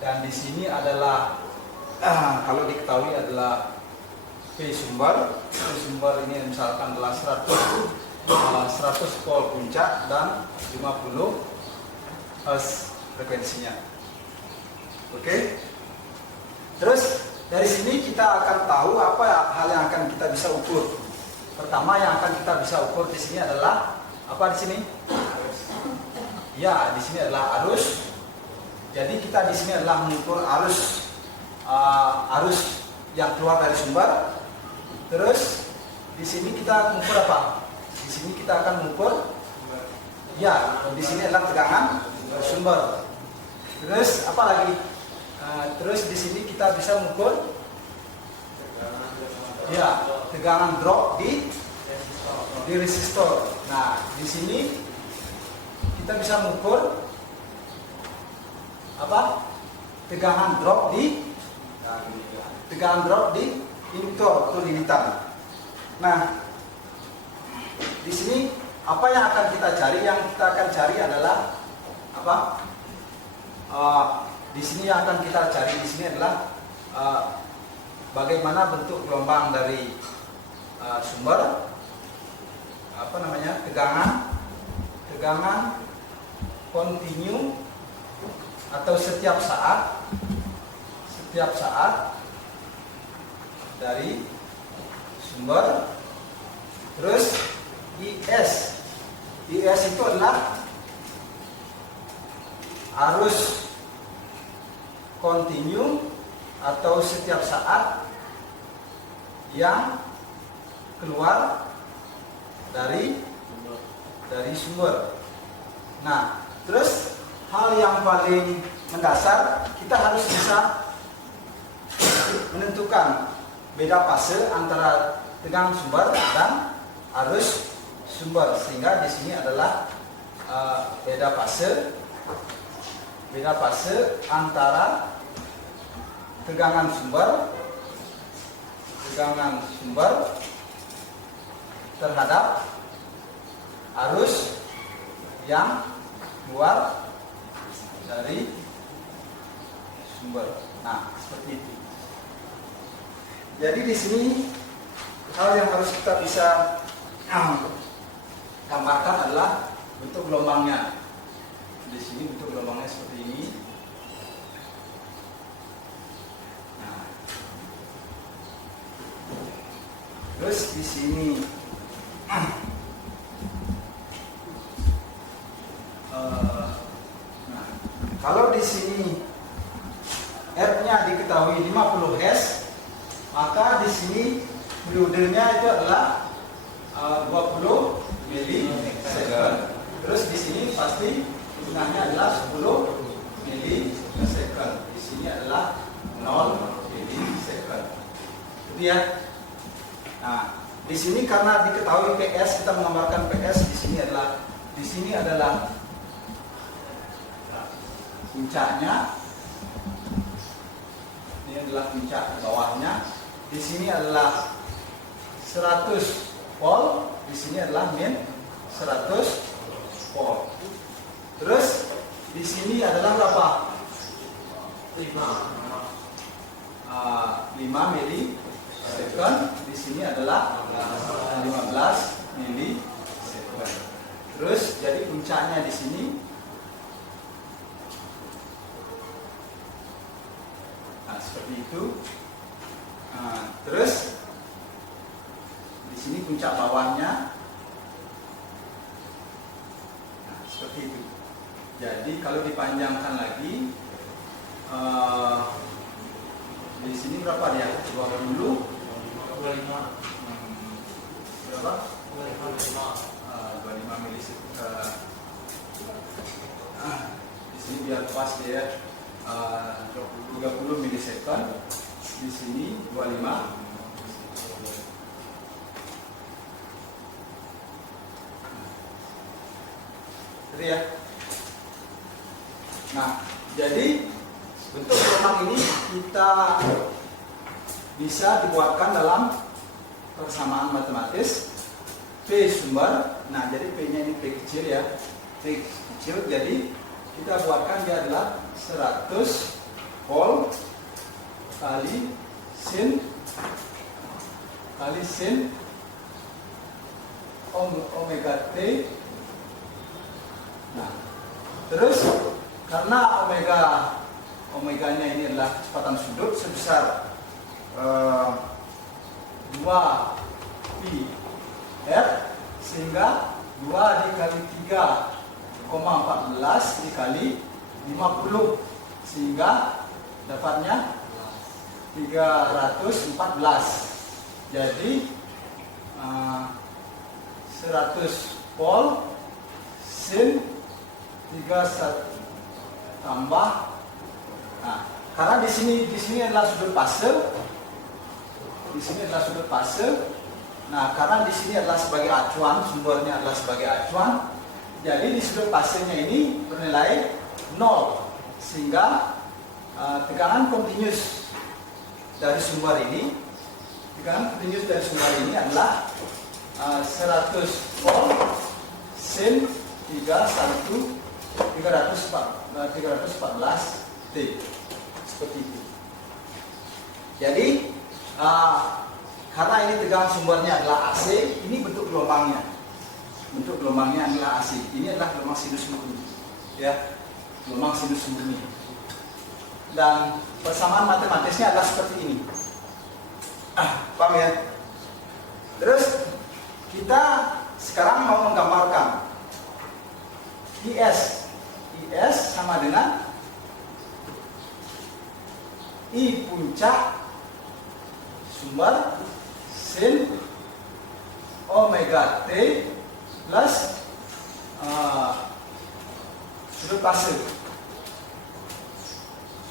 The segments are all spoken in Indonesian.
Dan di sini adalah kalau diketahui adalah P sumber. P sumber ini misalkan adalah 100 volt puncak dan 50 Hz frekuensinya. Oke. Terus dari sini kita akan tahu apa hal yang akan kita bisa ukur. Pertama yang akan kita bisa ukur di sini adalah apa di sini? Ya, di sini adalah arus. Jadi kita di sini adalah mengukur arus yang keluar dari sumber. Terus di sini kita mengukur apa? Di sini kita akan mengukur, ya, di sini adalah tegangan sumber. Terus apa lagi? Terus di sini kita bisa mengukur, ya, tegangan drop di resistor. Nah, di sini kita bisa mengukur apa? Tegangan drop di induktor atau limitan. Nah, di sini apa yang akan kita cari? Yang kita akan cari adalah apa? Di sini yang akan kita cari di sini adalah bagaimana bentuk gelombang dari sumber, apa namanya, tegangan kontinu atau setiap saat dari sumber. Terus IS itu adalah arus kontinu atau setiap saat yang keluar dari sumber. Nah, terus hal yang paling mendasar, kita harus bisa menentukan beda fase antara tegangan sumber dan arus sumber, sehingga di sini adalah beda fase antara tegangan sumber terhadap arus yang keluar dari sumber. Nah, seperti itu. Jadi di sini hal yang harus kita bisa gambarkan adalah bentuk gelombangnya. Di sini bentuk gelombangnya seperti ini. Nah, terus di sini kalau di sini R-nya diketahui 50 Hz, maka di sini periodenya itu adalah 20 milisecond. Terus di sini pasti gunanya adalah 10 milisecond. Di sini adalah 0 milisecond. Itu ya. Nah, di sini karena diketahui PS, kita menggambarkan PS di sini adalah puncaknya. Ini adalah puncak bawahnya. Di sini adalah 100 volt, di sini adalah min 100 volt. Terus di sini adalah berapa? 5 milisecond. Di sini adalah 15 milisecond. Terus jadi puncaknya di sini. Nah, seperti itu. Nah, terus di sini puncak bawahnya. Nah, seperti itu. Jadi kalau dipanjangkan lagi, di sini berapa dia? 20, 25. Berapa? 25 milisecond. Di sini biar pas dia 30 milisecond. Di sini 25. Jadi ya. Nah, jadi bentuk gelombang ini kita bisa dibuatkan dalam persamaan matematis P sumber. Nah, jadi P-nya ini P kecil ya. P kecil, jadi kita buatkan dia adalah 100 Pol kali sin omega T. Nah, terus karena omeganya ini adalah kecepatan sudut sebesar 2 pi r, sehingga 2 dikali 3,14 dikali 50, sehingga dapatnya 314. Jadi 100 Pol sin 31 tambah. Nah, karena di sini adalah sudut fase. Di sini adalah sudut fase. Nah, karena di sini adalah sebagai acuan, sumbernya adalah sebagai acuan. Jadi di sudut fasenya ini bernilai 0, sehingga tekanan kontinus dari sumber ini, adalah 100 Pol sin 314 T, seperti itu. Jadi karena ini tegangan sumbernya adalah AC, ini bentuk gelombangnya. Bentuk gelombangnya adalah AC. Ini adalah gelombang sinus murni, ya, gelombang sinus murni. Dan persamaan matematisnya adalah seperti ini. Paham ya? Terus kita sekarang mau menggambarkan IS sama dengan I puncak sumber sin omega T plus sudut fase.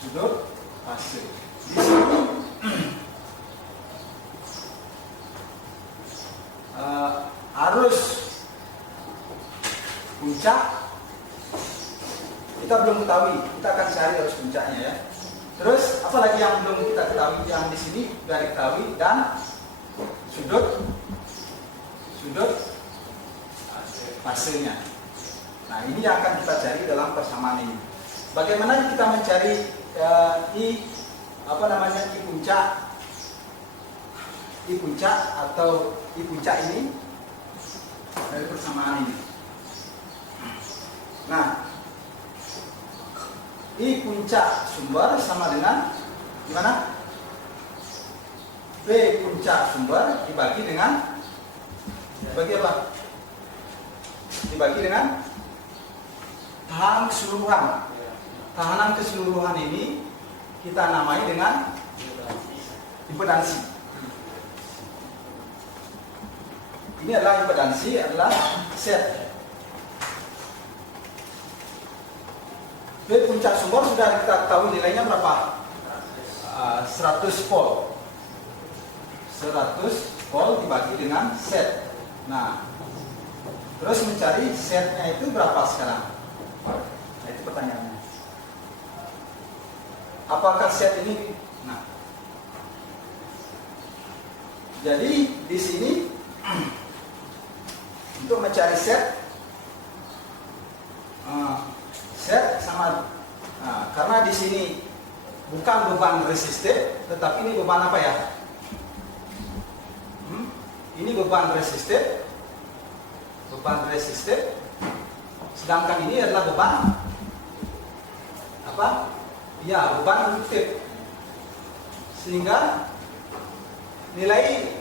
Di sini arus puncak kita belum ketahui, kita akan cari arus puncaknya, ya. Terus apalagi yang belum kita ketahui, yang di sini sudah diketahui, dan sudut fasenya. Nah, ini yang akan kita cari dalam persamaan ini. Bagaimana kita mencari I puncak atau I puncak ini dari persamaan ini. Nah, I puncak sumber sama dengan gimana? B puncak sumber dibagi dengan apa? Dibagi dengan tahanan keseluruhan. Tahanan keseluruhan ini kita namai dengan impedansi. Ini adalah impedansi, adalah Z. B puncak sumber sudah kita ketahui nilainya berapa? 100 Pol. 100 Pol dibagi dengan Z. Nah, terus mencari Z-nya itu berapa sekarang? Nah, itu pertanyaannya. Apakah Z ini? Nah, jadi di sini untuk mencari Z sama, karena di sini bukan beban resistif, tetapi ini beban apa ya? Ini beban resistif, sedangkan ini adalah beban apa? Ya, beban induktif. Sehingga nilai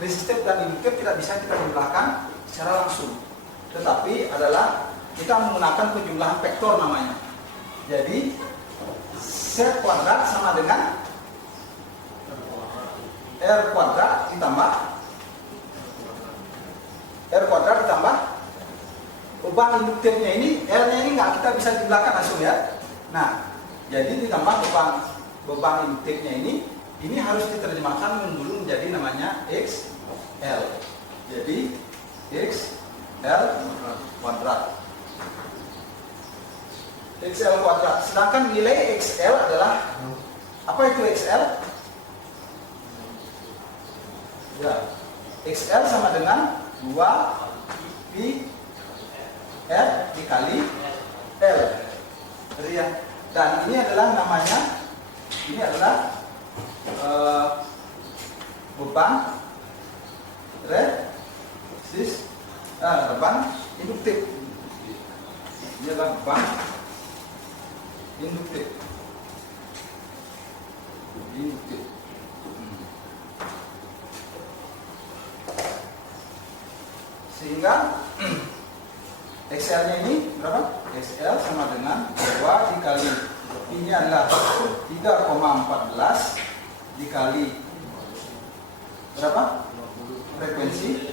resistif dan induktif tidak bisa kita jumlahkan secara langsung, tetapi adalah kita menggunakan penjumlahan vektor namanya. Jadi Z kuadrat sama dengan R kuadrat ditambah beban induktifnya ini, R-nya ini nggak kita bisa jumlahkan langsung, ya. Nah, jadi ditambah beban induktifnya ini harus diterjemahkan dulu menjadi namanya XL. Jadi XL kuadrat. XL kuadrat. Sedangkan nilai XL adalah apa itu XL? Ya, XL sama dengan 2 pi R dikali L. Dan ini adalah namanya ini adalah beban beban induktif. Ini adalah beban induktif. Sehingga XL-nya ini berapa? XL sama dengan 2 dikali, ini adalah 3,14 dikali berapa? Frekuensi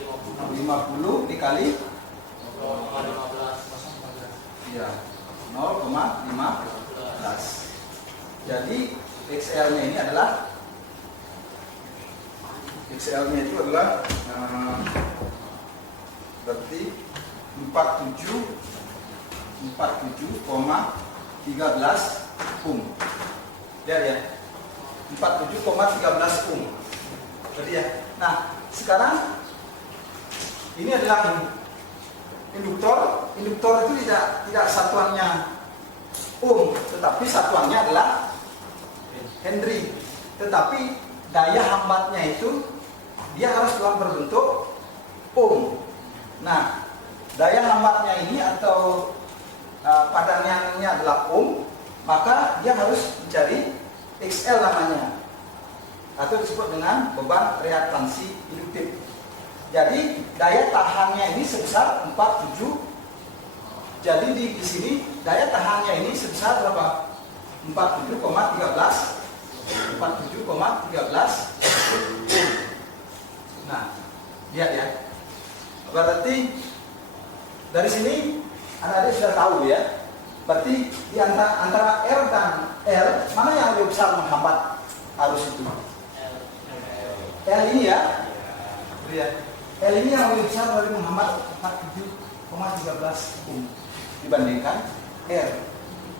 50 dikali ya 0,15. Jadi XL-nya ini adalah itu adalah berarti 47,13 ohm. Ya. 47,13 ohm. Berarti ya. Nah, sekarang ini adalah induktor. Induktor itu tidak satuannya ohm, tetapi satuannya adalah Henry. Tetapi daya hambatnya itu dia harus dalam berbentuk ohm. Nah, daya hambatnya ini atau padannya adalah ohm, maka dia harus mencari XL namanya, atau disebut dengan beban reaktansi induktif. Jadi daya tahannya ini sebesar 47. Jadi di sini daya tahannya ini sebesar berapa? 47,13. Nah, lihat ya. Berarti dari sini adik-adik sudah tahu ya. Berarti di antara R dan L, mana yang lebih besar menghambat arus itu? L ini ya. L ini yang lebih besar dari menghambat 47,13 ohm dibandingkan R.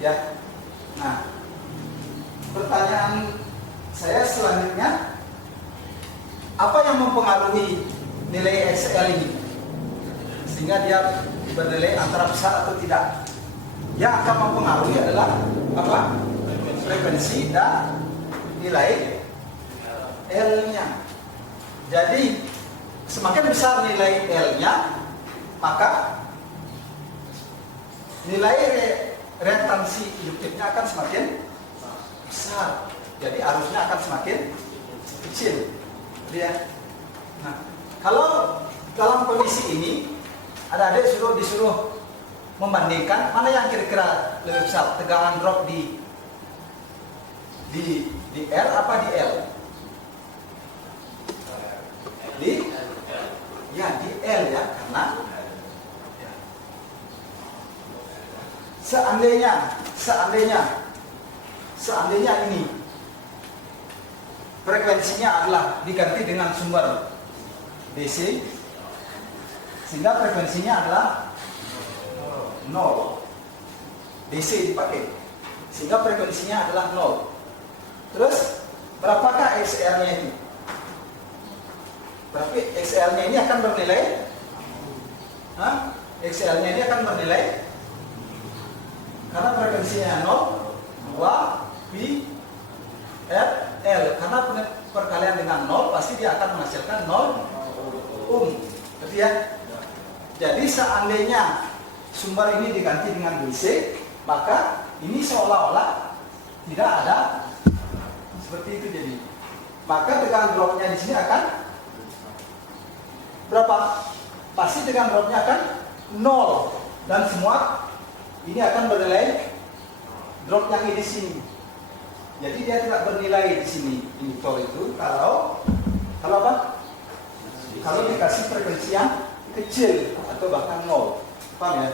Ya. Nah, pertanyaan saya selanjutnya, apa yang mempengaruhi nilai XL ini sehingga dia bernilai antara besar atau tidak? Yang akan mempengaruhi adalah apa? Frekuensi dan nilai L-nya. Jadi semakin besar nilai L-nya, maka nilai reaktansi induktifnya akan semakin besar. Jadi arusnya akan semakin kecil. Ya. Nah, kalau dalam kondisi ini adik-adik disuruh membandingkan mana yang kira-kira lebih besar, tegangan drop di R apa di L? Di L ya, karena seandainya ini frekuensinya adalah diganti dengan sumber DC, sehingga frekuensinya adalah 0, DC dipakai, sehingga frekuensinya adalah 0. Terus berapakah XR-nya itu? Berarti XL-nya ini akan bernilai, XL-nya ini akan bernilai karena frekuensinya 0, 2 pi L. Karena perkalian dengan 0 pasti dia akan menghasilkan 0 ohm. Berarti ya. Jadi seandainya sumber ini diganti dengan DC, maka ini seolah-olah tidak ada seperti itu. Jadi maka tegangan dropnya di sini akan berapa? Pasti tegangan dropnya akan 0, dan semua ini akan bernilai drop yang di sini. Jadi dia tidak bernilai di sini induktor itu kalau apa? Kalau dikasih frekuensi yang kecil atau bahkan 0. Paham ya?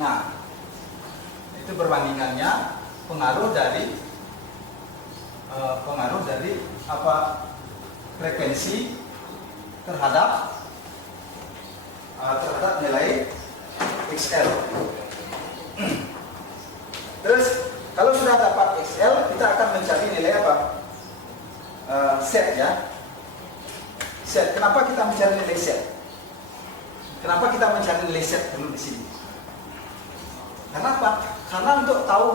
Nah, itu perbandingannya pengaruh dari apa? Frekuensi terhadap nilai XL. Terus kalau sudah dapat XL, kita akan mencari nilai apa? Set ya. Set. Kenapa kita mencari nilai set? Kenapa kita mencari nilai set dulu di sini? Karena apa? Karena untuk tahu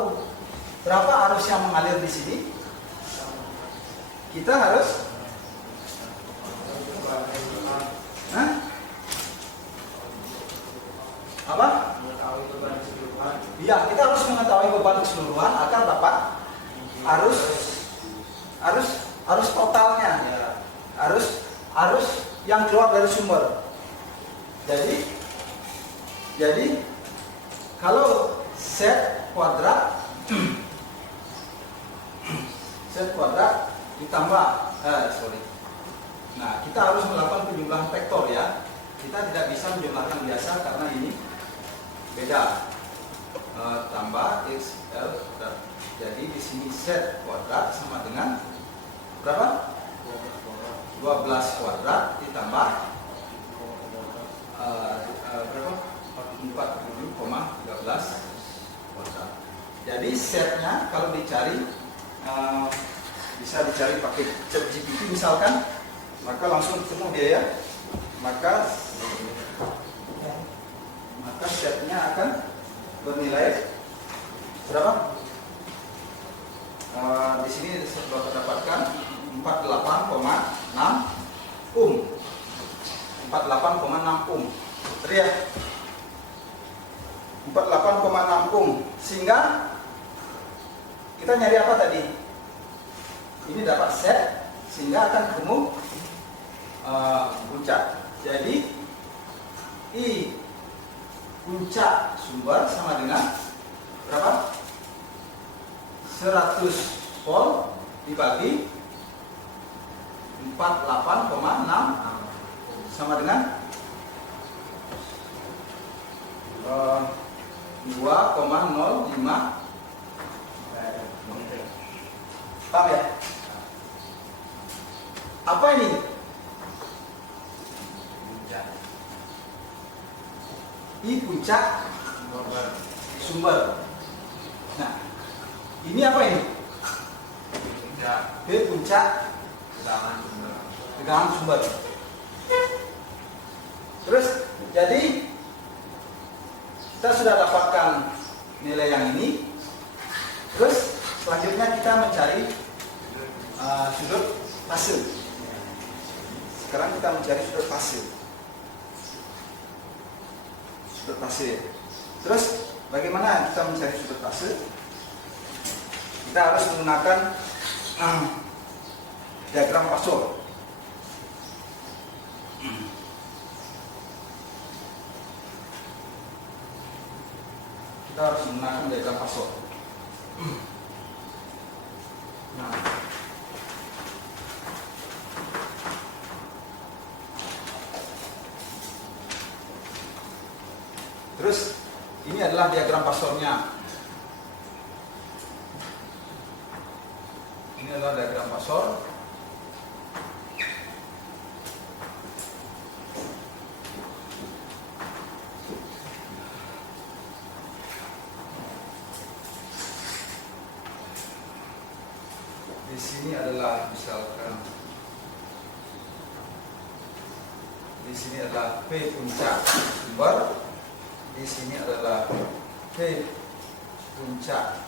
Berapa arus yang mengalir di sini? Kita harus apa? Iya, kita harus mengetahui beban keseluruhan agar dapat arus totalnya, arus yang keluar dari sumber. Jadi kalau set kuadrat ditambah Nah, kita harus melakukan penjumlahan vektor ya. Kita tidak bisa menjumlahkan biasa karena ini beda. Tambah XL kuadrat. Jadi di sini set kuadrat sama dengan berapa? 12 kuadrat ditambah berapa? 47,13 kuadrat. Jadi setnya kalau dicari bisa dicari pakai ChatGPT misalkan, maka langsung ketemu dia ya. Maka setnya akan bernilai berapa? Di sini dapat dapatkan 48,6 ohm. 48,6 ohm. Betul ya? 48,6 ohm. Sehingga kita nyari apa tadi? Ini dapat set, sehingga akan ketemu puncak. Jadi I puncak sumber sama dengan berapa? 100 volt dibagi 48,6 sama dengan 2,05. Paham ya? Apa ini? I puncak sumber. Nah, ini apa ini? B puncak tegangan sumber. Terus, jadi kita sudah dapatkan nilai yang ini. Terus selanjutnya kita mencari sudut fase. Sekarang kita mencari sudut fase. Terus bagaimana kita mencari sudut fase? Kita harus menggunakan diagram Poisson. Kita harus menggunakan diagram Poisson. Nah, terus ini adalah diagram Poissonnya. Ini adalah diagram Poisson. Di sini adalah misalkan di sini adalah P puncak sumber, di sini adalah P puncak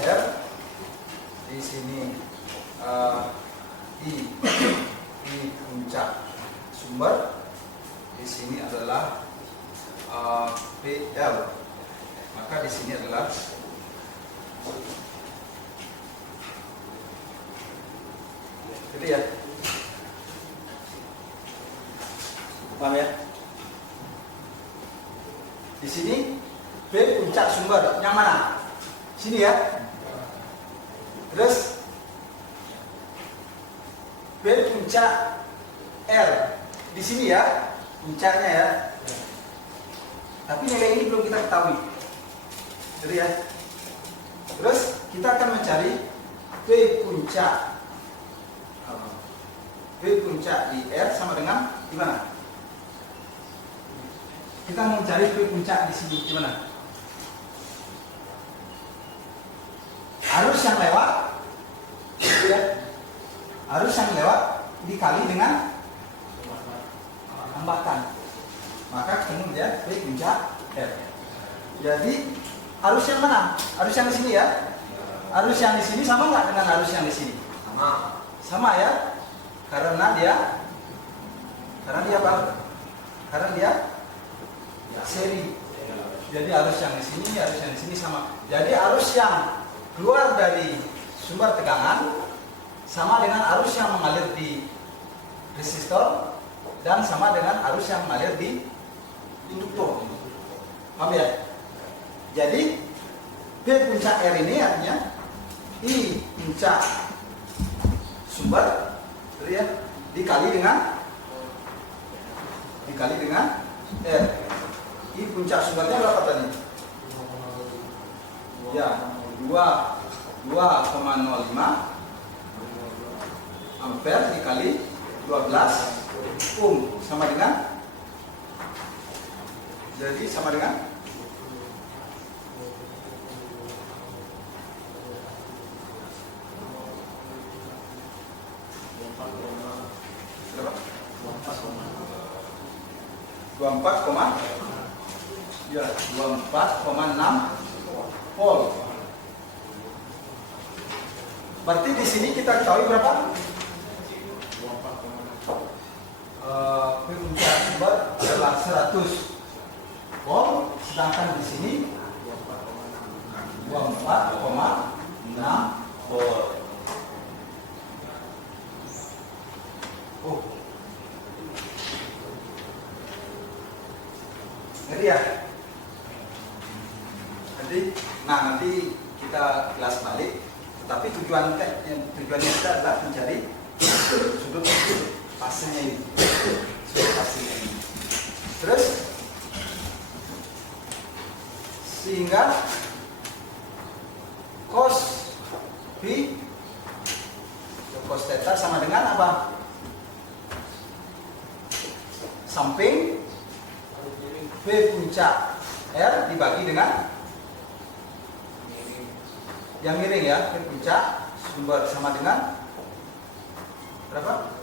R, di sini I puncak sumber, di sini adalah PL. Maka di sini adalah gitu ya. Paham ya? Di sini B puncak sumber yang mana? Sini ya. Terus B puncak R di sini ya, puncaknya ya. Tapi nilai ini belum kita ketahui. Jadi ya. Terus kita akan mencari B puncak di R sama dengan gimana? Kita mencari B puncak di sini gimana? Arus yang lewat, ya, arus yang lewat dikali dengan hambatan, maka ketemu dia B puncak R. Jadi arus yang mana? Arus yang di sini ya. arus yang di sini sama nggak dengan arus yang di sini? Sama ya, karena dia apa? Karena dia seri. Jadi arus yang di sini sama. Jadi arus yang keluar dari sumber tegangan sama dengan arus yang mengalir di resistor dan sama dengan arus yang mengalir di induktor. Paham ya? Jadi P puncak R ini artinya I puncak sumber ya, dikali dengan R. I puncak sumbernya berapa tadi? Ya, 2,05 ampere dikali 12 ohm sama dengan, jadi sama dengan berapa? 24,6 volt. Berarti di sini kita ketahui berapa? Puncak sumber adalah 100 volt, sedangkan di sini 24,6 volt. Ngerti ya? Nanti kita kelas balik. Tetapi tujuannya kita adalah mencari sudut pasnya ini. Terus sehingga cos B cos theta sama dengan apa? Samping P puncak R dibagi dengan yang miring ya, P puncak sumber sama dengan berapa?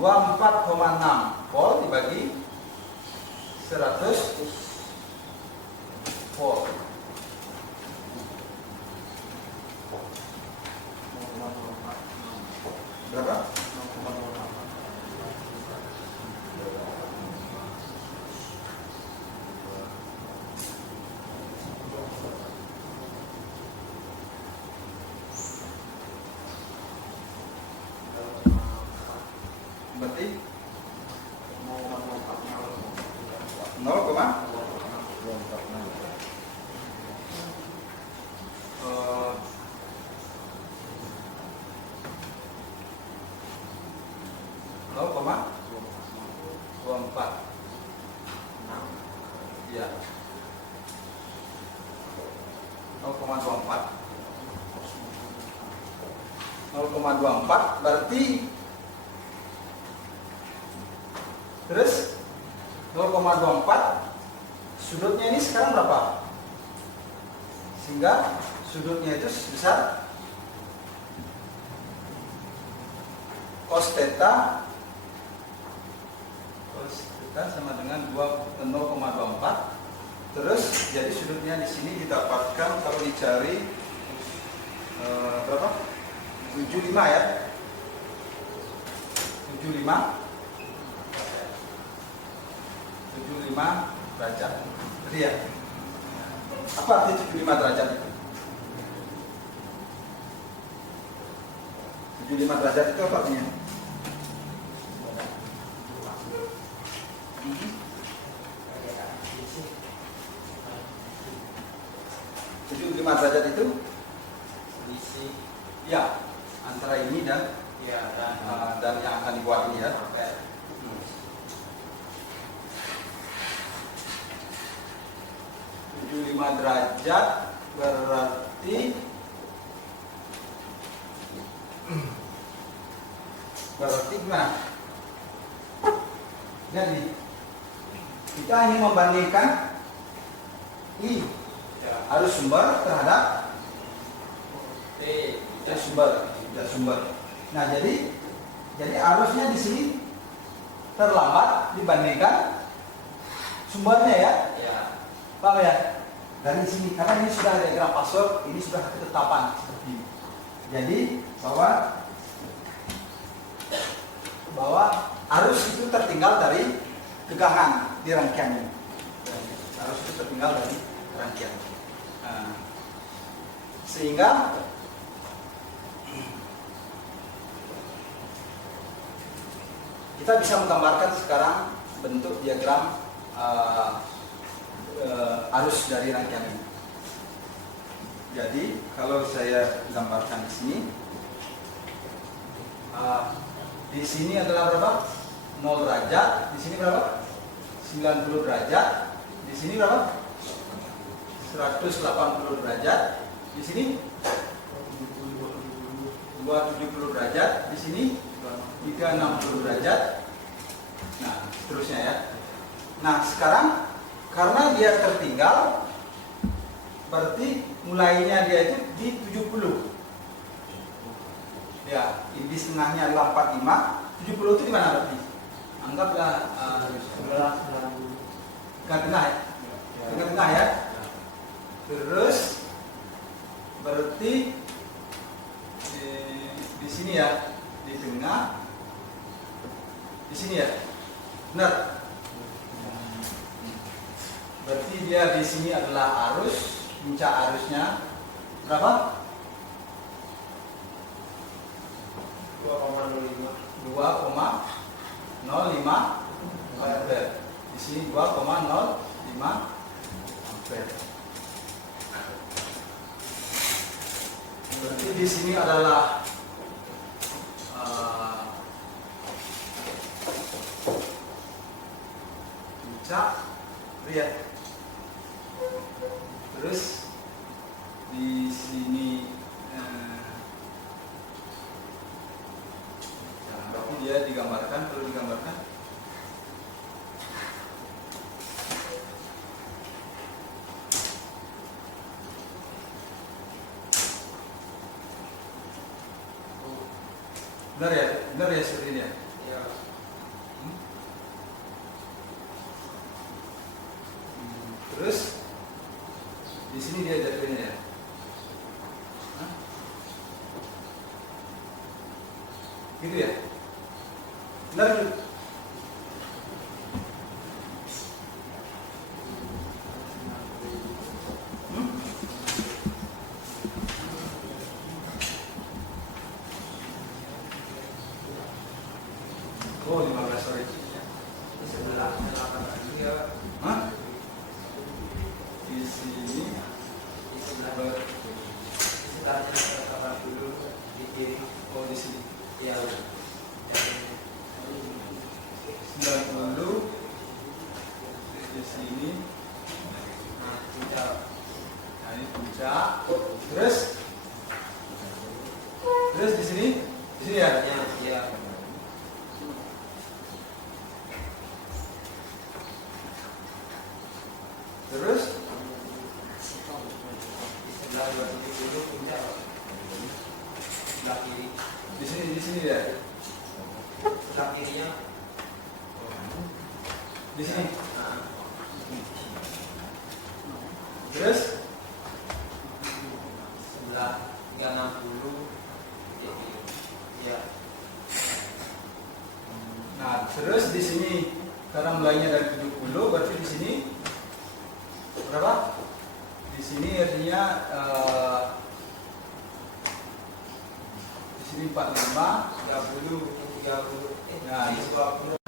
24,6 volt dibagi 100 volt. Berapa? Berarti 0,24. Ya. 0,24. 0,24 berarti terus 0,24 sudutnya ini sekarang berapa? Sehingga sudutnya itu sebesar cos theta sama dengan 0,24. Terus jadi sudutnya di sini didapatkan kalau dicari berapa? 75 ya. 75 derajat. Jadi ya. Apa arti 75 derajat itu? 75 derajat itu apa artinya? 75 derajat itu selisih ya antara ini dan yang akan dibuat ini ya. 75 derajat berarti gimana? Jadi kita ingin membandingkan I arus sumber terhadap T sumber. Nah, jadi arusnya di sini terlambat dibandingkan sumbernya ya. Paham ya? dari sini, karena ini sudah diagram password, ini sudah ketetapan seperti ini. Jadi bahwa arus itu tertinggal dari tegangan di rangkaian ini. Arus itu tertinggal dari rangkaian. Nah, sehingga kita bisa menggambarkan sekarang bentuk diagram arus dari rangkaian ini. Jadi kalau saya gambarkan di sini adalah berapa? 0 derajat. Di sini berapa? 90 derajat. Di sini berapa? 180 derajat. Di sini 270 derajat. Di sini 360 derajat. Nah, seterusnya ya. Nah, sekarang karena dia tertinggal, berarti mulainya dia itu di 70. Ya, di setengahnya adalah 45. 70 itu di mana berarti? Anggaplah tengah-tengah ya. Tengah-tengah ya. Terus berarti di sini ya, di tengah. Di sini ya. Benar. Berarti dia di sini adalah arus, puncak arusnya berapa? 2,05 ampere. Di sini 2,05 ampere. Berarti di sini adalah puncak, lihat. Terus di sini tapi dia digambarkan, perlu digambarkan. Benar ya seperti ini ya. Terus di sini dia jatuhnya ya. Gitu ya. Benar itu. Oh, 15 sorry. Sebelah lagi ya. Hah? Di sini di sebelah sebelahnya dulu di kiri. Oh, di sini. Ya. 90 di sini. Nah, puncak. Nah, ini puncak. Terus di sini ya. Ya. Terus di sebelah 270 puncak. Sebelah kiri. Di sini ya. Sebelah kirinya. Di sini. Terus sebelah 360. Ya. Nah, terus di sini karena mulainya dari 70, berarti di sini berapa? Di sini artinya di sini 45, 30, 30. Nah, di 20.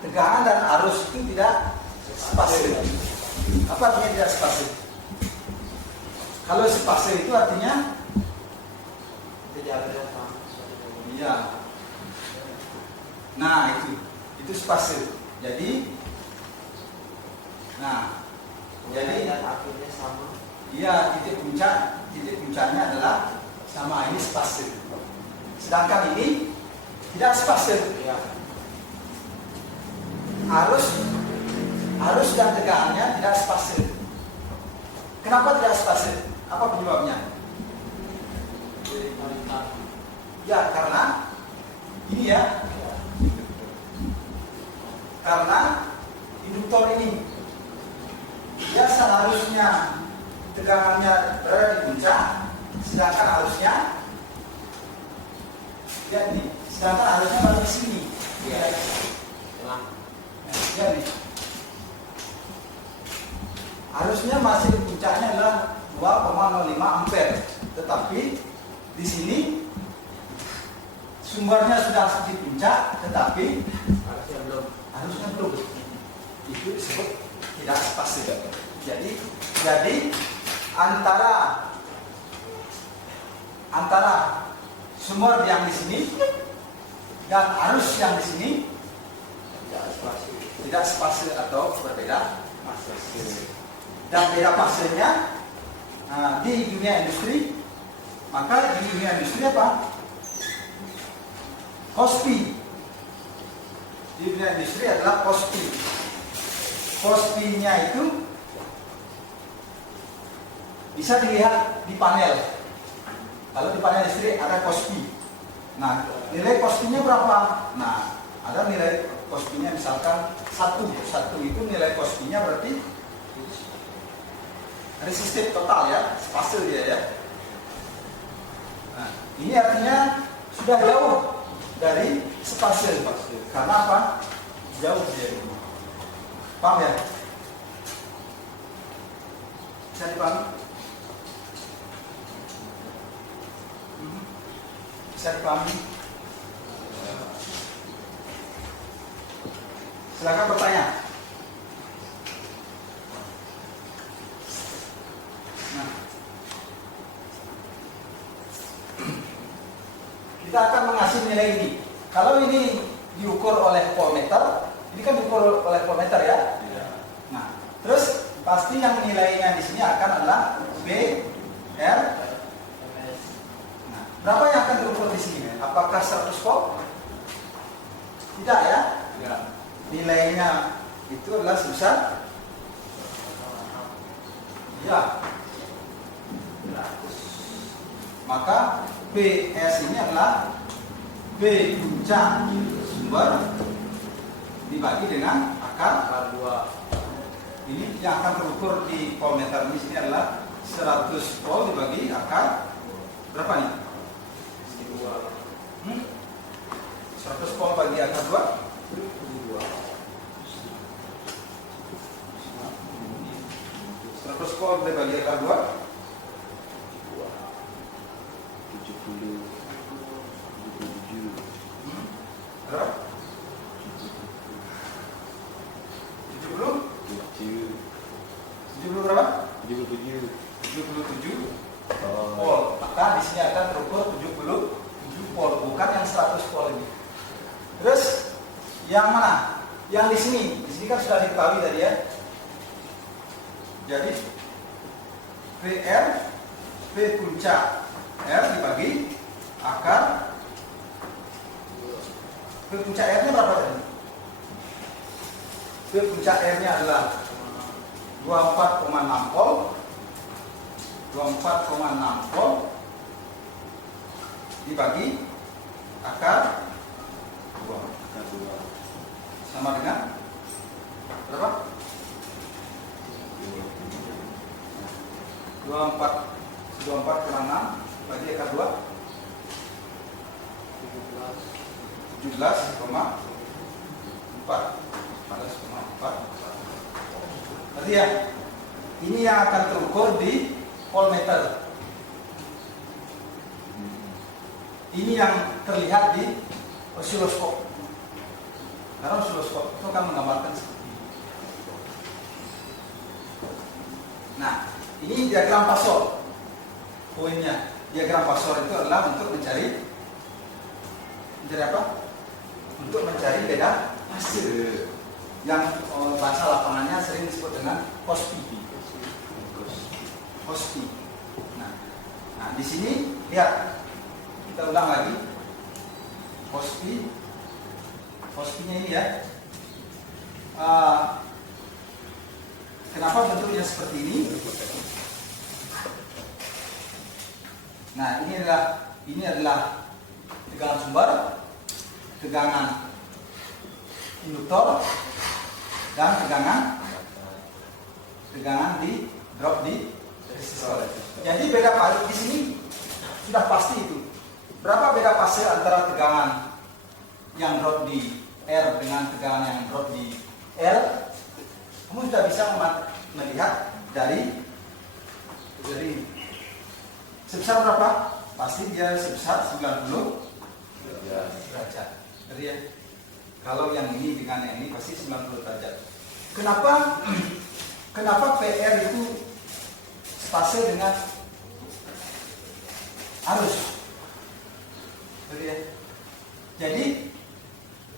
Tegangan dan arus itu tidak spasial. Apa artinya tidak spasial? Kalau spasial itu artinya tidak ada sama. Iya. Nah, itu spasial. Jadi akhirnya sama. Iya, titik puncaknya adalah sama, ini spasial. Sedangkan ini tidak spasial. Ya. Arus dan tegangannya tidak spasial. Kenapa tidak spasial? Apa penyebabnya? Ya, karena ini ya. Karena induktor ini dia seharusnya tegangannya berada di puncak, sedangkan harusnya lihat nih, sedangkan harusnya baru di sini. Ya. Nah, lihat nih. Harusnya masih di puncaknya adalah 2,05 ampere, tetapi di sini sumbernya sudah di puncak, tetapi harusnya belum. Itu disebut tidak spasi. Jadi antara sumber yang di sini dan arus yang di sini tidak spasi atau berbeda fase. Dan beda fasenya di dunia industri, maka di dunia industri apa? Kospi. Di dunia industri adalah kospi. Kospinya itu bisa dilihat di panel. Kalau di panel listrik ada kospi. Nah, nilai kospinya berapa? Nah, ada nilai kospinya misalkan 1 itu nilai kospinya berarti resistif total ya, spase dia ya. Nah, ini artinya sudah jauh dari spase. Karena apa? Jauh dia. Paham ya? Bisa dipahami? Bisa dipahami? Silakan bertanya. Nah, kita akan mengasih nilai ini. Kalau ini diukur oleh voltmeter, ini kan diukur oleh voltmeter ya. Nah, terus pasti yang nilainya di sini akan adalah B, R. Nah, berapa yang akan diukur di sini? Apakah 100 volt? Tidak ya? Nilainya itu adalah sebesar ya. Maka PS ini adalah B puncak sumber dibagi dengan akar 2. Ini yang akan terukur di voltmeter ini sini adalah 100 volt dibagi akar berapa nih? 100 volt bagi akar 2. 100 volt dibagi akar 2. 70 berapa? 77 volt. Maka di sini akan terukur 77 volt, bukan yang 100 volt ini. Terus yang mana? Yang di sini. Di sini kan sudah diketahui tadi ya. Jadi PR P puncak R dibagi akar P puncak R nya berapa tadi? P puncak R nya adalah 24,6 volt. 24,6 volt dibagi akar 2 sama dengan berapa? 24,6 bagi akar 2 17,4. Berarti ya, ini yang akan terukur di voltmeter. Ini yang terlihat di osiloskop. Karena osiloskop itu akan menggambarkan seperti ini. Nah, ini diagram Pasor. Poinnya, diagram Pasor itu adalah untuk mencari apa? Untuk mencari beda hasil. Yang bahasa lapangannya sering disebut dengan kospi. Nah, di sini lihat, kita ulang lagi. Kospinya ini ya. Kenapa bentuknya seperti ini? Nah, ini adalah tegangan sumber, tegangan induktor, dan tegangan tegangan di drop di resistor. Jadi beda fase di sini sudah pasti itu. Berapa beda fase antara tegangan yang drop di R dengan tegangan yang drop di L? Kamu sudah bisa melihat dari sebesar berapa? Pasti dia sebesar 90 derajat. Jadi ya, kalau yang ini dengan yang ini pasti 90 derajat. Kenapa? Kenapa PR itu spase dengan arus? Jadi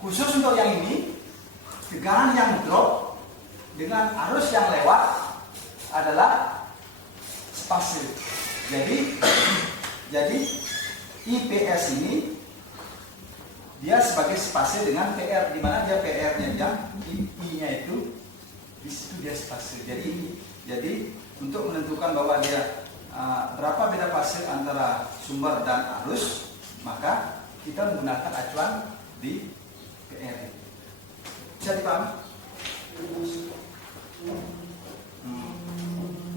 khusus untuk yang ini, tegangan yang drop dengan arus yang lewat adalah spase. Jadi IPS ini dia sebagai spase dengan PR, di mana dia PR-nya yang I-nya itu di situ dia spase. Jadi untuk menentukan bahwa dia berapa beda fase antara sumber dan arus, maka kita menggunakan acuan di PR. Bisa dipahami?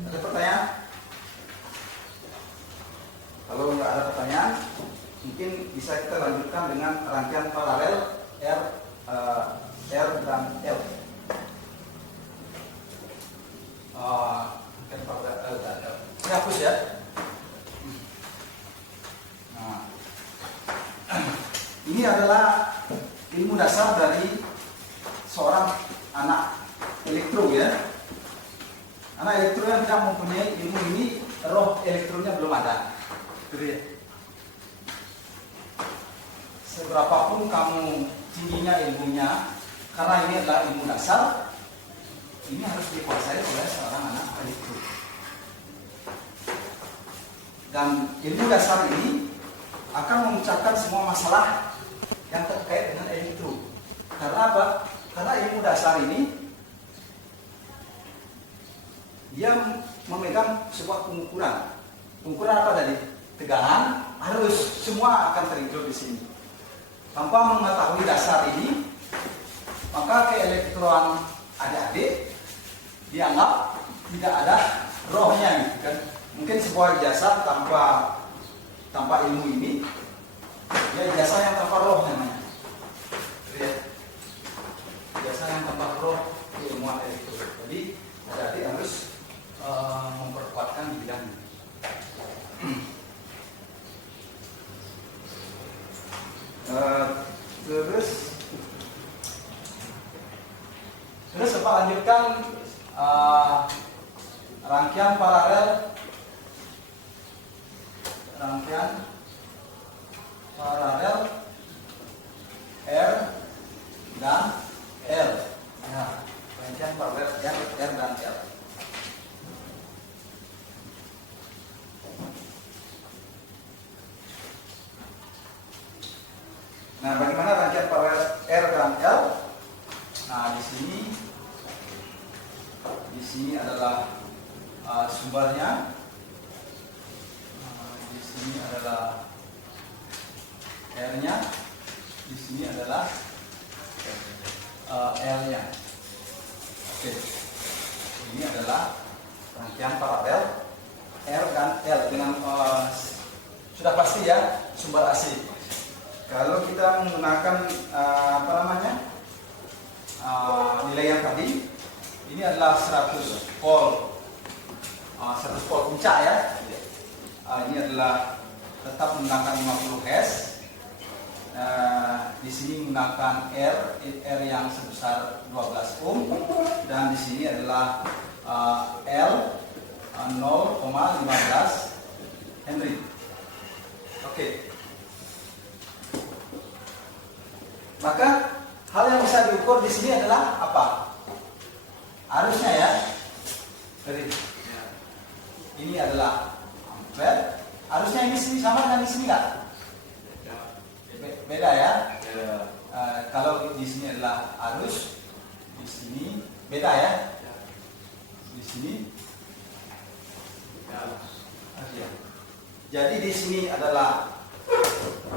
Ada pertanyaan? Kalau nggak ada pertanyaan, mungkin bisa kita lanjutkan dengan rangkaian paralel R dan L. Rangkaian paralel L dan L. Ini hapus ya. Nah, ini adalah ilmu dasar dari seorang anak elektro ya. Anak elektro yang tidak mempunyai ilmu ini, roh elektronya belum ada. Seberapapun kamu tingginya ilmunya, karena ini adalah ilmu dasar, ini harus dikuasai oleh seorang anak elektro. Dan ilmu dasar ini akan memecahkan semua masalah yang terkait dengan elektro. Karena apa? Karena ilmu dasar ini dia memegang sebuah pengukuran. Pengukuran apa tadi? Tegangan, arus, semua akan terinclud di sini. Tanpa mengetahui dasar ini, maka keelektroan adik-adik dianggap tidak ada rohnya, gitu kan? Mungkin sebuah ijazah tanpa ilmu ini, ya ijazah yang tanpa roh namanya. Ijazah yang tanpa roh ilmuwan elektro. Jadi adik-adik harus memperkuatkan di bidang ini. Terus apa lanjutkan rangkaian paralel R dan L. Nah, rangkaian paralel R dan L. Nah, bagaimana rangkaian paralel R dan L? Nah, di sini adalah sumbernya. Di sini adalah R-nya. Di sini adalah L-nya. Oke. Ini adalah rangkaian paralel R dan L dengan sudah pasti ya sumber AC. Kalau kita menggunakan nilai yang tadi, ini adalah 100 volt, 100 volt puncak ya. Ini adalah tetap menggunakan 50 Hz. Di sini menggunakan R yang sebesar 12 ohm, dan di sini adalah L 0,15 Henry. Oke. Maka hal yang bisa diukur di sini adalah apa? Arusnya ya. Jadi ini adalah ampere. Arusnya ini sini sama dengan di sini nggak? Beda ya. Kalau di sini adalah arus, di sini beda ya. Di sini. Jadi di sini adalah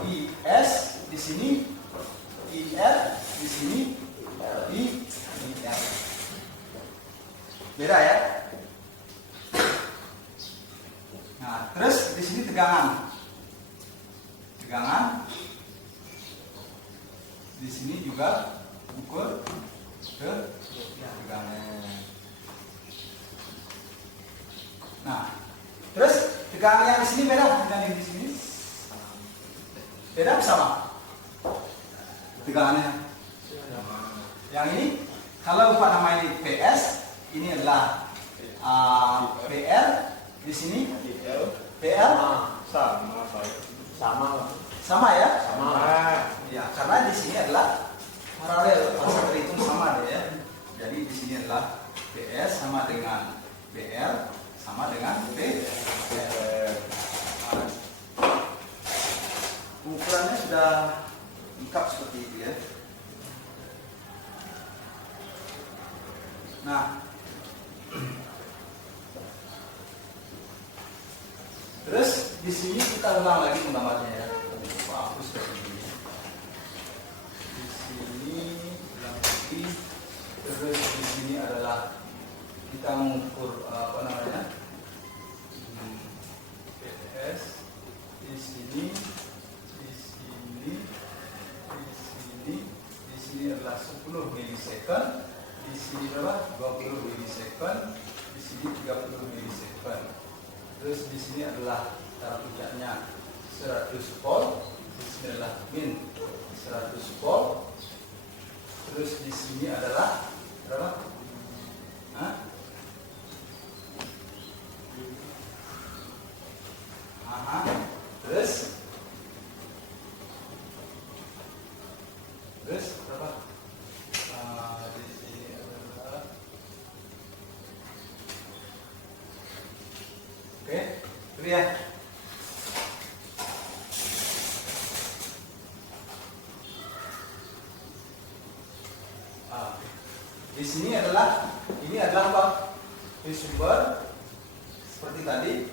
IS, di sini IR, di sini IR. Beda ya? tegangan. Tegangan. Di sini juga ukur tegangan. Nah, terus tegangan yang di sini beda dengan yang di sini. Beda sama. Tegangannya. Yang ini kalau upah nama ini PS, ini adalah PR. Di sini PR sama ya? Sama. Ya, karena di sini adalah paralel, masa terhitung sama deh ya. Jadi di sini adalah PS sama dengan BR sama dengan PR. Ukurannya sudah lengkap seperti itu ya. Nah, terus di sini kita ulang lagi penggambarnya ya. Hapus dari ini. Di sini ulang lagi. Terus di sini adalah kita mengukur apa namanya? PS. Di sini, di sini, di sini, di sini adalah 10 milisecond. Di sini berapa? 20 milisecond. Di sini 30 milisecond. Terus di sini adalah cara puncaknya 100 volt. Di sini adalah min 100 volt. Terus di sini adalah berapa? Terus berapa? Di sini adalah oke, itu ya. Di sini adalah ini adalah apa? Di sumber seperti tadi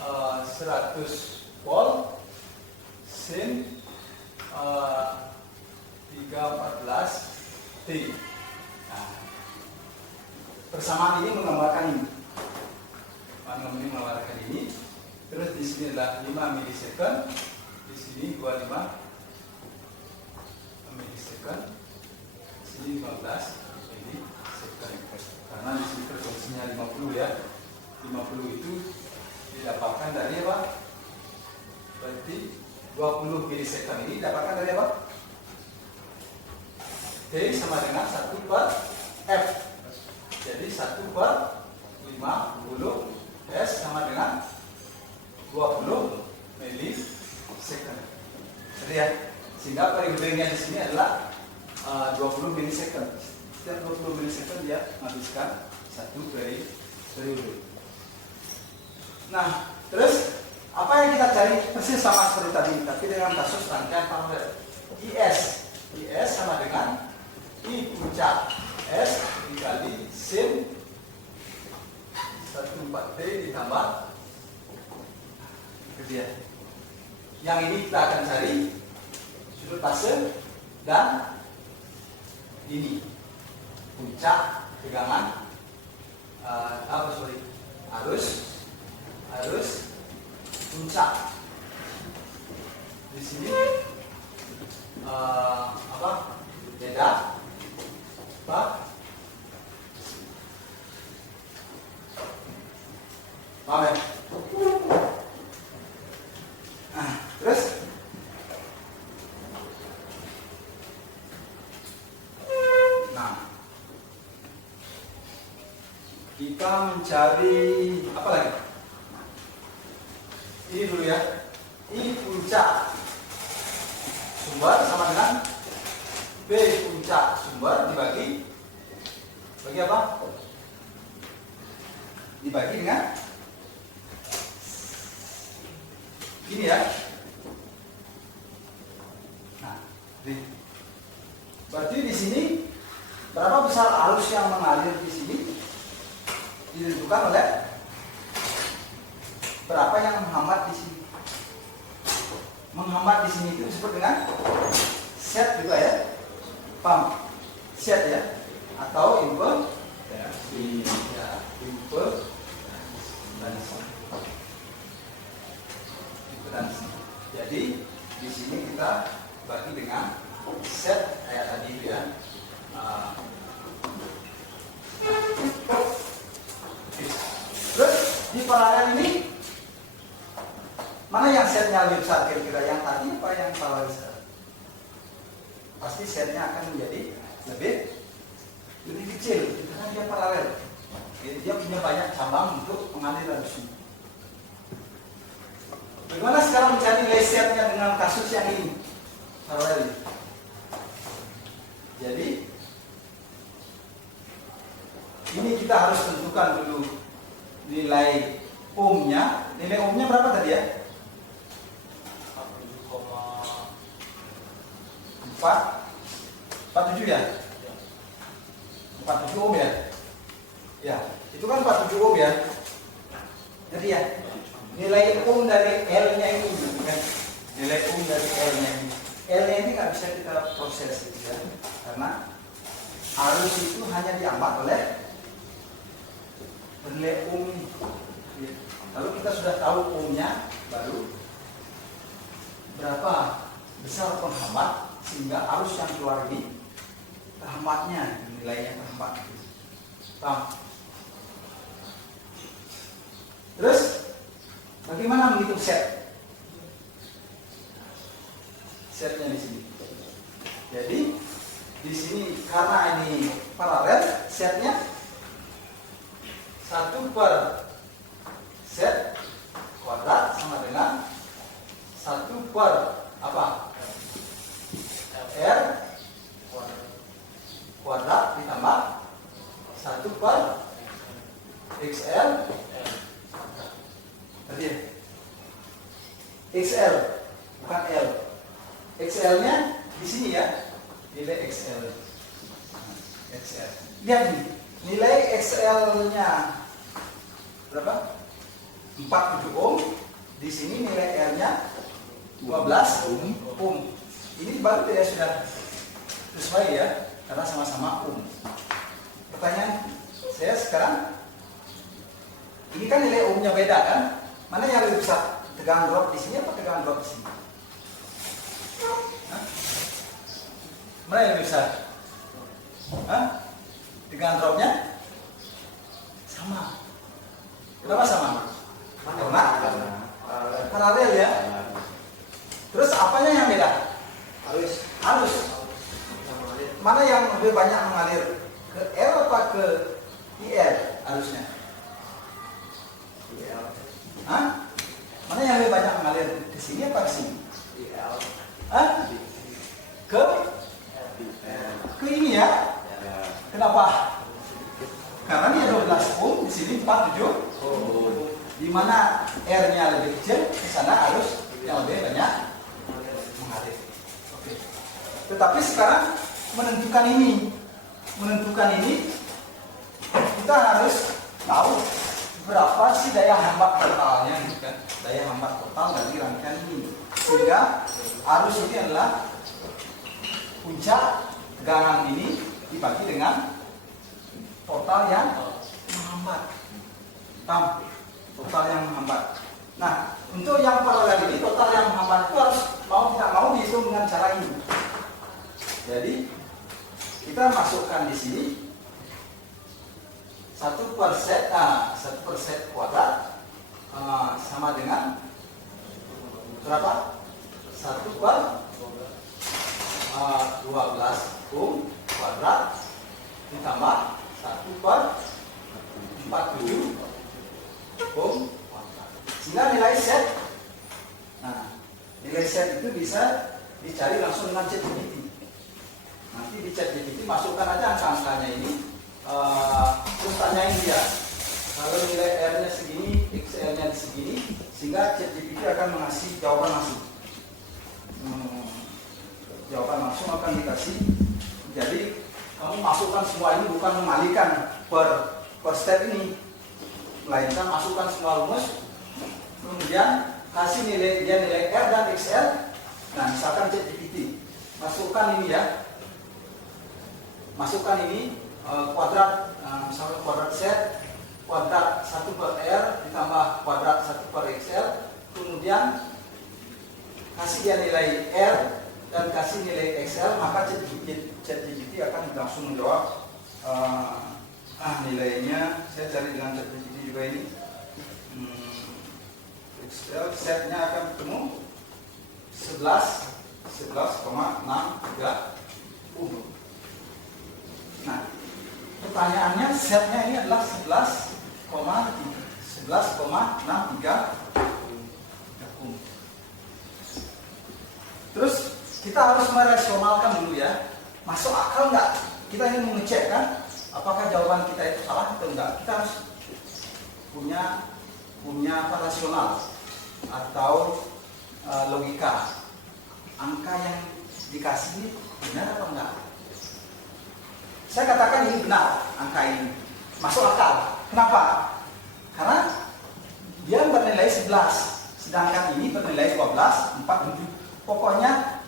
100 volt sin 314 T. Nah, persamaan ini menggambarkan ini. Ini menggambarkan ini. Terus di sini adalah 5 milisecond. Di sini 25 milisecond. Di sini 15 milisecond. Karena di sini frekuensinya 50 ya. 50 itu didapatkan dari apa? Berarti 20 milisecond ini didapatkan dari apa? T sama dengan 1 per F. Jadi 1 per 50 S sama dengan 20 milisecond. Jadi ya, sehingga periodenya di sini adalah 20 milisecond. Setiap 20 milisecond dia menghabiskan 1 periode. Nah, terus apa yang kita cari persis sama seperti tadi, tapi dengan kasus rangkaian paralel. IS sama dengan I puncak S dikali sin 14T ditambah kemudian. Yang ini kita akan cari sudut fase dan ini puncak tegangan arus puncak. Di sini beda apa? Paham ya? Terus kita mencari apa lagi? Ini dulu ya. Ini puncak sumber sama dengan B puncak sumber dibagi apa? Dibagi dengan ini ya. Nah, berarti di sini berapa besar arus yang mengalir di sini ditentukan oleh berapa yang menghambat di sini. Menghambat di sini itu disebut dengan set juga ya, pump set ya, atau impulse ya, impulse. dan C. Jadi di sini kita bagi dengan set kayak tadi itu ya. Terus di paralel ini mana yang setnya lebih besar kira-kira, yang tadi apa yang paralel besar? Pasti setnya akan menjadi lebih kecil karena dia paralel. Dia punya banyak cabang untuk mengalir arusnya. Bagaimana sekarang mencari nilai setnya dengan kasus yang ini paralel? Jadi ini kita harus tentukan dulu nilai ohmnya. Nilai ohmnya berapa tadi ya? 47 ya? 47 ohm ya? Ya, itu kan 47 ohm ya? Jadi ya, nilai ohm dari L-nya ini kan? Nilai ohm dari L-nya ini. L-nya ini nggak bisa kita proses gitu ya, karena arus itu hanya diambat oleh nilai ohm ini. Lalu kita sudah tahu ohmnya, baru berapa besar penghambat sehingga arus yang keluar ini terhambatnya, nilainya terhambat. Paham? Terus bagaimana menghitung set? Setnya di sini. Jadi di sini karena ini paralel, setnya 1 per set kuadrat sama dengan 1 per apa? R kuadrat ditambah 1 per XL. Tadi ya? XL bukan L. XL-nya di sini ya. Nilai XL. XL. Lihat nih, nilai XL-nya berapa? 47 ohm. Di sini nilai R-nya 12 ohm. Ini baru ya sudah sesuai ya, karena sama-sama ohm. Pertanyaan saya sekarang, ini kan nilai ohmnya beda kan? Mana yang lebih besar? Tegangan drop di sini apa tegangan drop di sini? Hah? Mana yang lebih besar? Hah? Tegangan dropnya sama. Kenapa sama? Karena paralel ya. Terus apanya yang beda? Arus. Mana yang lebih banyak mengalir? Ke L apa ke IL arusnya? IL. Hah? Mana yang lebih banyak mengalir? Ke sini apa ke sini? IL. Hah? Ke ini ya? Kenapa? Karena ini 12 ohm, di sini 47 ohm. Di mana R-nya lebih kecil, di sana arus yang lebih banyak mengalir. Oke. Tetapi sekarang menentukan ini, kita harus tahu berapa sih daya hambat totalnya, kan? Daya hambat total dari rangkaian ini, sehingga arus ini adalah puncak tegangan ini dibagi dengan total yang menghambat. Total yang menghambat. Nah, untuk yang paralel ini total yang menghambat itu harus mau tidak mau dihitung dengan cara ini. Jadi kita masukkan di sini 1 per set kuadrat sama dengan berapa? 1 per 12 ohm kuadrat ditambah 1 per 47 ohm kuadrat. Sehingga nilai set, nilai set itu bisa dicari langsung dengan ChatGPT. Nanti di ChatGPT masukkan aja angka-angkanya ini, terus tanyain dia kalau nilai R-nya segini, XL-nya segini, sehingga ChatGPT akan mengasih jawaban langsung. Jawaban langsung akan dikasih. Jadi kamu masukkan semua ini, bukan mengalihkan per step ini, melainkan masukkan semua rumus, kemudian kasih nilai R dan XL. Nah, misalkan ChatGPT masukkan ini ya, masukkan ini kuadrat, misalnya kuadrat set kuadrat 1 per R ditambah kuadrat 1 per XL, kemudian kasih dia nilai R dan kasih nilai XL, maka ChatGPT akan langsung menjawab nilainya. Saya cari dengan ChatGPT juga ini. XL setnya akan ketemu 11,630. Nah, pertanyaannya setnya ini adalah 11,630. Terus kita harus merasionalkan dulu ya. Masuk akal nggak? Kita ingin mengecek kan, apakah jawaban kita itu salah atau enggak. Kita harus punya rasional atau logika. Angka yang dikasih ini benar atau enggak? Saya katakan ini benar, angka ini masuk akal. Kenapa? Karena dia bernilai 11, sedangkan ini bernilai 12, 4, 7. Pokoknya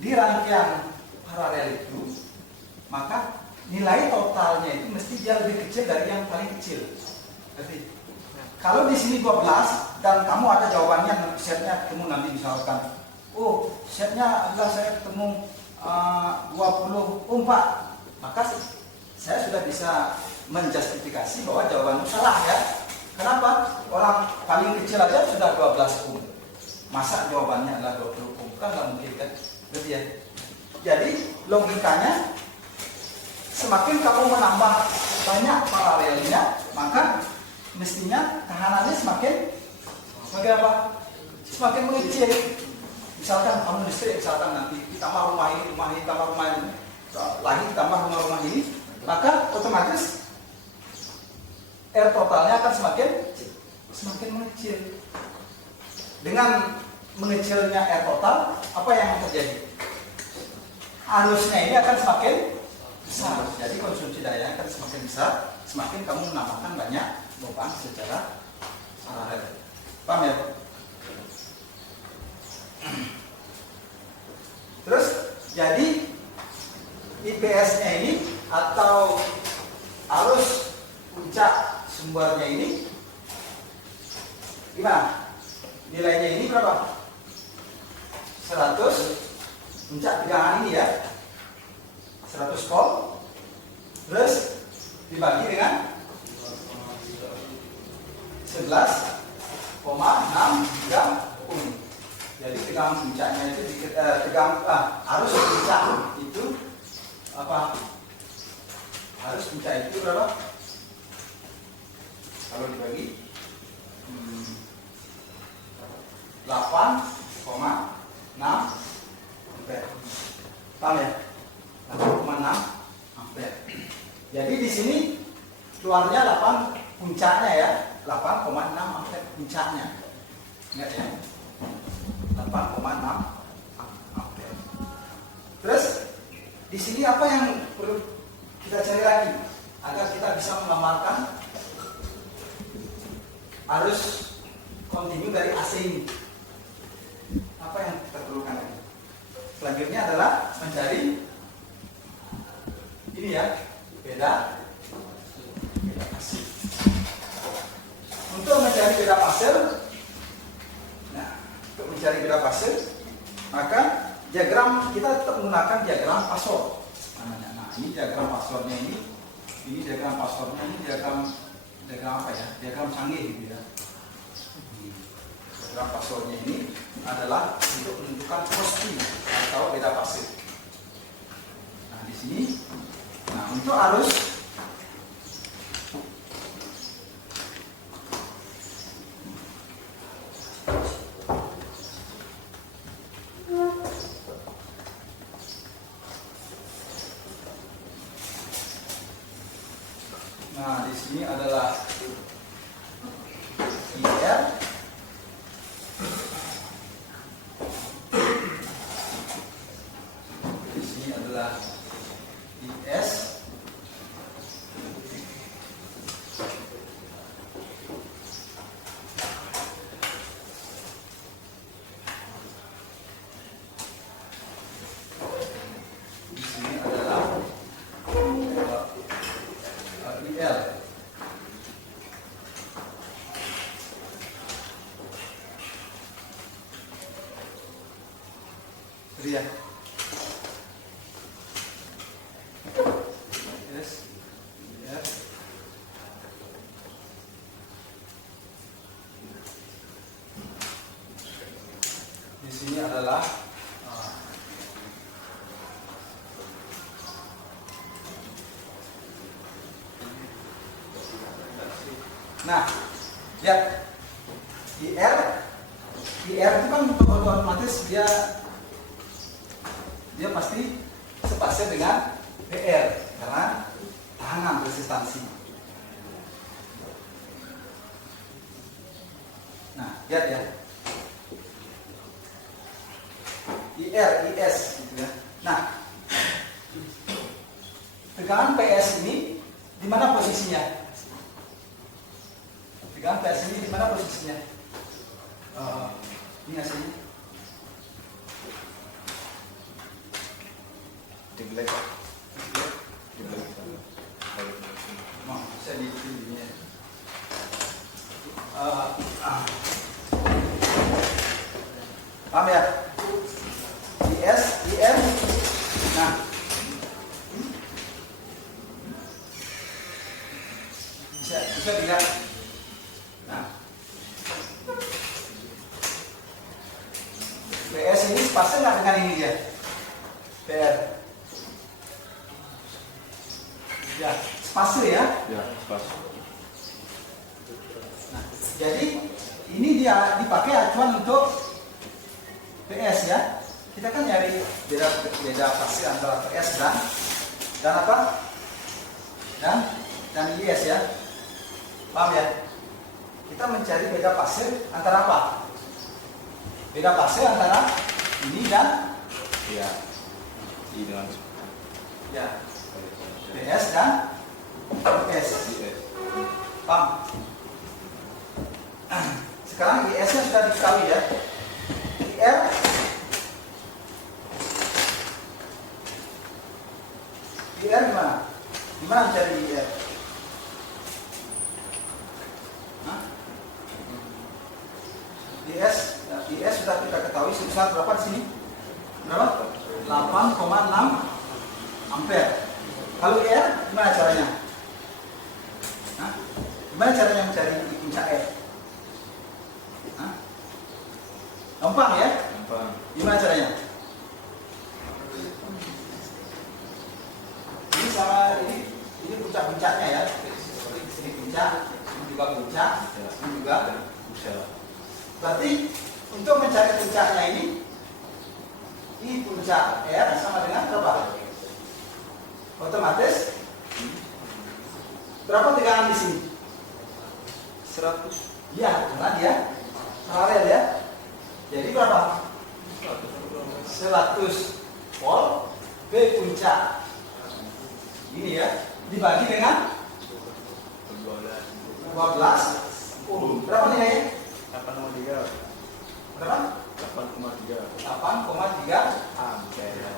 di rangkaian paralel itu, maka nilai totalnya itu mesti dia lebih kecil dari yang paling kecil. Jadi, kalau di sini 12 dan kamu ada jawabannya, setnya ketemu nanti misalkan, oh setnya adalah saya ketemu 24, maka saya sudah bisa menjustifikasi bahwa jawabanmu salah ya. Kenapa? Orang paling kecil aja sudah 12 ohm. Masa jawabannya adalah 20 ohm? Kan nggak mungkin kan? Berarti ya. Jadi logikanya, semakin kamu menambah banyak paralelnya, maka mestinya tahanannya semakin apa? Semakin mengecil. Misalkan kamu listrik, misalkan nanti ditambah rumah ini, tambah rumah ini, lagi ditambah rumah-rumah ini, maka otomatis R totalnya akan semakin mengecil. Dengan mengecilnya R total, apa yang terjadi? Arusnya ini akan semakin besar. Jadi konsumsi daya akan semakin besar, semakin kamu menambahkan banyak lubang secara paralel. Paham ya? Terus, jadi IPS-nya ini atau arus puncak sumbernya ini gimana? Nilainya ini berapa? 100 puncak tegangan ini ya, 100 volt, terus dibagi dengan 11,6 ohm. Jadi tegangan puncaknya itu arus puncak itu apa? Arus puncak itu berapa? Kalau dibagi 8,6 ampere. Paham ya? 8,6 ampere. Jadi di sini keluarnya 8 puncaknya ya, 8,6 ampere puncaknya. Ingat ya? 8,6 ampere. Terus di sini apa yang perlu kita cari lagi agar kita bisa menggambarkan arus kontinu dari AC ini? Apa yang kita perlukan lagi? Selanjutnya adalah mencari ini ya, beda fase. Untuk mencari beda fase, maka diagram kita tetap menggunakan diagram Pasor namanya. Nah, ini diagram Pasornya ini diagram Pasornya ini diagram apa ya? Diagram canggih gitu ya. Diagram Pasornya ini adalah untuk menentukan posisi atau beda fase. Nah, di sini, nah untuk arus nah di sini adalah IR di sini adalah IS di sini adalah IL. adalah nah, lihat IR itu kan otomatis dia pasti sepasnya dengan PR karena tahanan resistansi. Nah, lihat ya. IS gitu ya. Nah, tegangan PS ini di mana posisinya? Tegangan PS ini di mana posisinya? Ini hasilnya. Di belakang. Mau bisa di sini ya. Paham ya? IS, IR. Nah, bisa dilihat. Nah, PS ini sepasnya nggak dengan ini dia? PR. Ya, spasi ya. Ya, pas. Nah, jadi ini dia dipakai acuan untuk PS ya. Kita kan nyari beda fase antara PS dan apa? Dan IS ya. Paham ya? Kita mencari beda fase antara apa? Beda fase antara ini dan Ya. Ini dengan ya. PS dan PS. Paham? Sekarang IS-nya sudah diketahui ya. IR gimana? Gimana mencari IR? Hah? IS sudah kita ketahui sebesar berapa di sini? Berapa? 8,6 ampere. Kalau IR gimana caranya? Hah? Gimana caranya mencari puncak R? Hah? Gampang ya? gampang. Gimana caranya? Ini sama ini puncak-puncaknya ya. Ini puncak, ini juga puncak, ini juga Bisa. berarti untuk mencari puncaknya ini puncak R sama dengan berapa? Otomatis berapa tegangan di sini? 100. Iya, karena dia paralel ya. Jadi berapa? 100 volt V puncak ini ya dibagi dengan 12 ohm. Berapa nilainya? 8,3. Berapa? 8,3 8,3 ampere.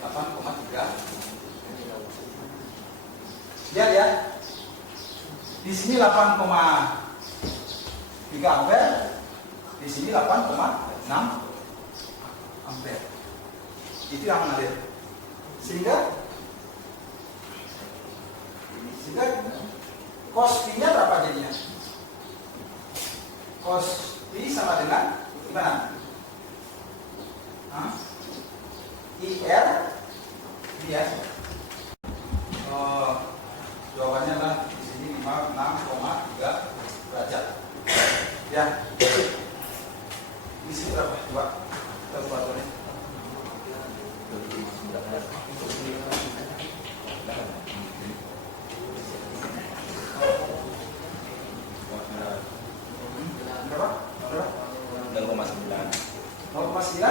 8,3. Lihat ya. Di sini 8,3 ampere, di sini 8,6 ampere. Itu yang mengalir. Sehingga cos P-nya berapa jadinya? Cos P sama dengan gimana? IR ya. Jawabannya adalah di sini 56,3 derajat. Ya. Di sini berapa? Coba kalkulatornya. Berapa? 0,9. 0,9?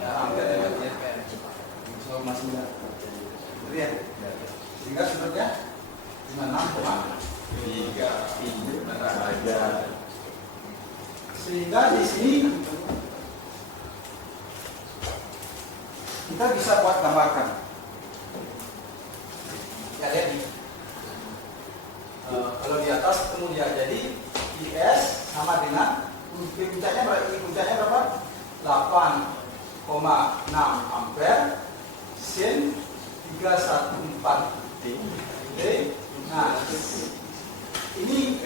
Ya, hampir ya berarti ya. 0,9. Lihat. Sehingga sudutnya 56,3 derajat. Sehingga di sini kita bisa buat gambarkan. Ya lihat nih. Kalau di atas ketemu dia, jadi IS sama dengan puncaknya berapa? 8,6 ampere sin 314 D. Nah, ini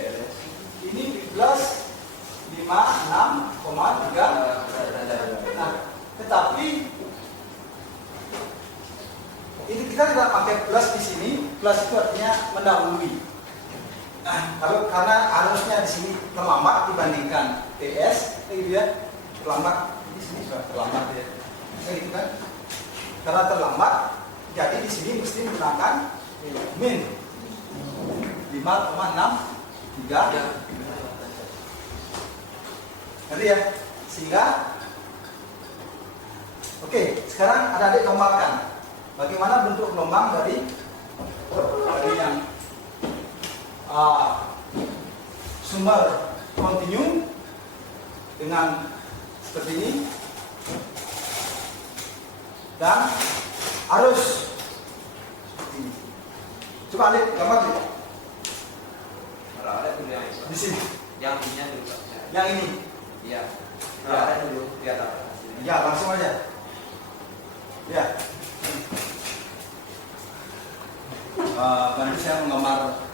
plus 56,3. Nah, tetapi ini kita tidak pakai plus di sini. Plus itu artinya mendahului. Nah, kalau karena arusnya di sini terlambat dibandingkan TS, gitu ya, terlambat di sini sudah terlambat ya, kayak gitu kan? Karena terlambat, jadi di sini mesti menggunakan min 5,63. Ngerti ya? Sehingga, oke, sekarang adik-adik gambarkan bagaimana bentuk gelombang dari yang sumber kontinu dengan seperti ini dan arus seperti ini. Coba adik gambar dulu. Kalau ada dulu yang Di sini. yang ininya dulu. Yang ini. Iya. Ya. Kalau ada dulu lihat apa. Ya, langsung aja. Ya. Nanti saya menggambar.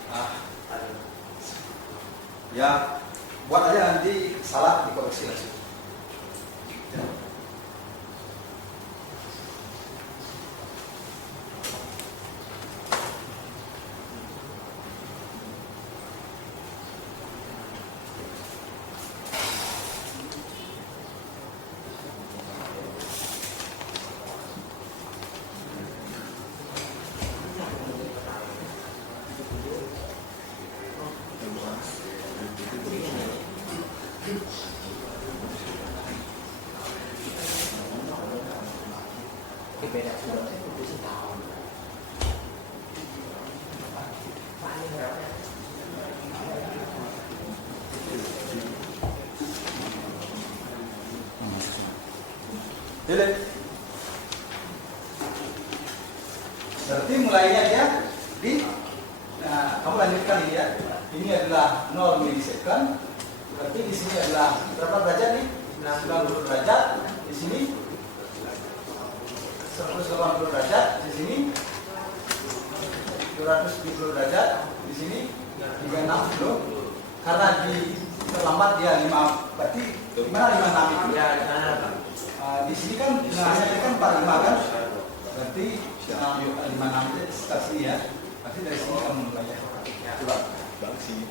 Ya, buat aja nanti salah dikoreksi langsung. Ya. Beda sudah. Delete. Berarti mulainya dia di, nah, kamu lanjutkan ini ya. Ini adalah 0 milisecond. Berarti di sini adalah berapa derajat nih? 90 derajat. Di sini 180 derajat. Di sini 270 derajat. Di sini 36 karena di terlambat dia 5. Berarti gimana 56 itu? Ya, di sana Pak. Di sini kan tengahnya kan 45 kan? Berarti 56 itu sekitar sini ya. Berarti dari sini kamu mulai ya. Coba. Bagus sih.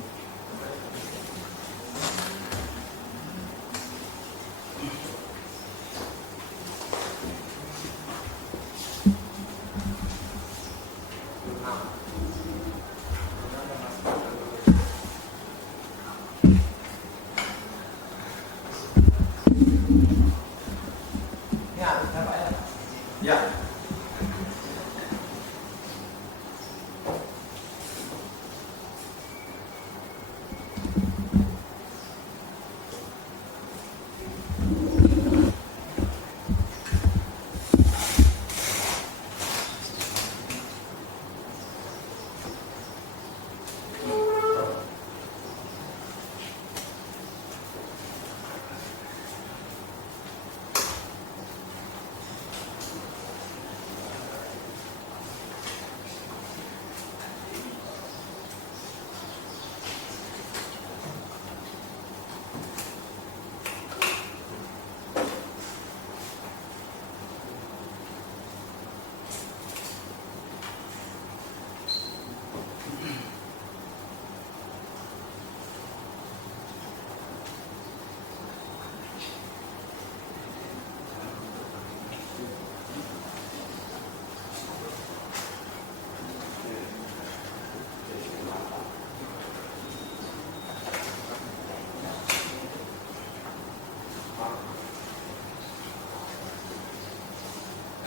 Ya.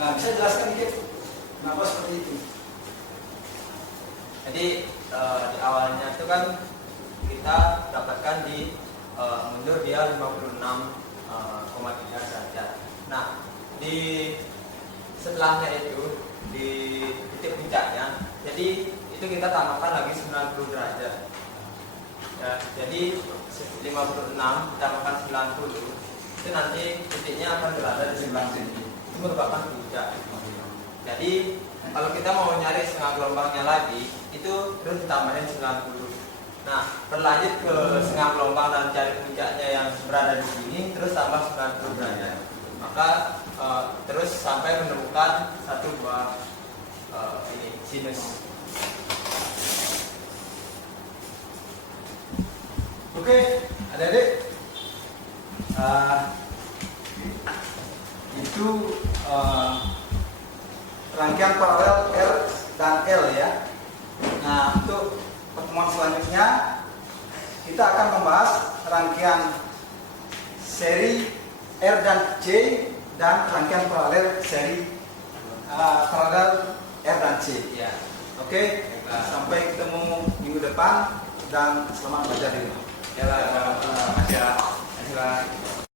Nah, bisa jelaskan dikit kenapa seperti itu? Jadi di awalnya itu kan kita dapatkan di mundur dia 56,3 derajat. Nah, di setelahnya itu di titik puncaknya, jadi itu kita tambahkan lagi 90 derajat. Ya, jadi 56 ditambahkan 90 itu nanti titiknya akan berada di sebelah sini. Itu merupakan puncak. Jadi kalau kita mau nyari setengah gelombangnya lagi, itu terus ditambahin 90. Nah, berlanjut ke setengah gelombang dan cari puncaknya yang berada di sini, terus tambah 90 derajat. Maka terus sampai menemukan satu buah ini sinus. Oke, adik-adik, itu rangkaian paralel R dan L ya. Nah, untuk pertemuan selanjutnya kita akan membahas rangkaian seri R dan C dan rangkaian paralel seri paralel R dan C. Ya. Oke, sampai ketemu minggu depan dan selamat belajar di rumah. Ya lah, makasih ya.